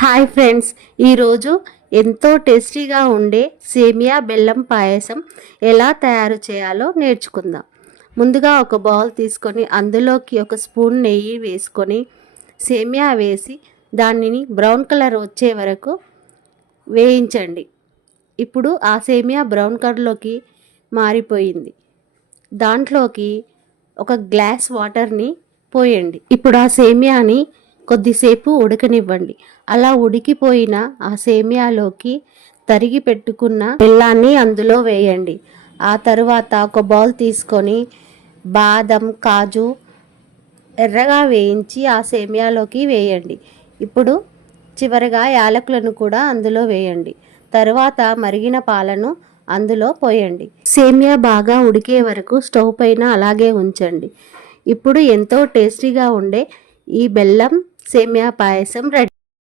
Hi friends, ఈరోజు ఎంతో టేస్టీగా ఉండే సేమియా బెల్లం పాయసం ఎలా తయారు చేయాలో నేర్చుకుందాం. ముందుగా ఒక బౌల్ తీసుకొని అందులోకి ఒక స్పూన్ నెయ్యి వేసుకొని సేమియా వేసి దానిని బ్రౌన్ కలర్ వచ్చే వరకు వేయించండి. ఇప్పుడు ఆ సేమియా బ్రౌన్ కలర్లోకి మారిపోయింది. దాంట్లోకి ఒక గ్లాస్ వాటర్ని పోయండి. ఇప్పుడు ఆ సేమియాని కొద్దిసేపు ఉడకనివ్వండి. అలా ఉడికిపోయిన ఆ సేమియాలోకి తరిగి పెట్టుకున్న బెల్లాన్ని అందులో వేయండి. ఆ తరువాత ఒక బౌల్ తీసుకొని బాదం, కాజు ఎర్రగా వేయించి ఆ సేమియాలోకి వేయండి. ఇప్పుడు చివరగా యాలకులను కూడా అందులో వేయండి. తరువాత మరిగిన పాలను అందులో పోయండి. సేమియా బాగా ఉడికే వరకు స్టవ్ పైన అలాగే ఉంచండి. ఇప్పుడు ఎంతో టేస్టీగా ఉండే ఈ బెల్లం సేమియా పాయసం రెడీ.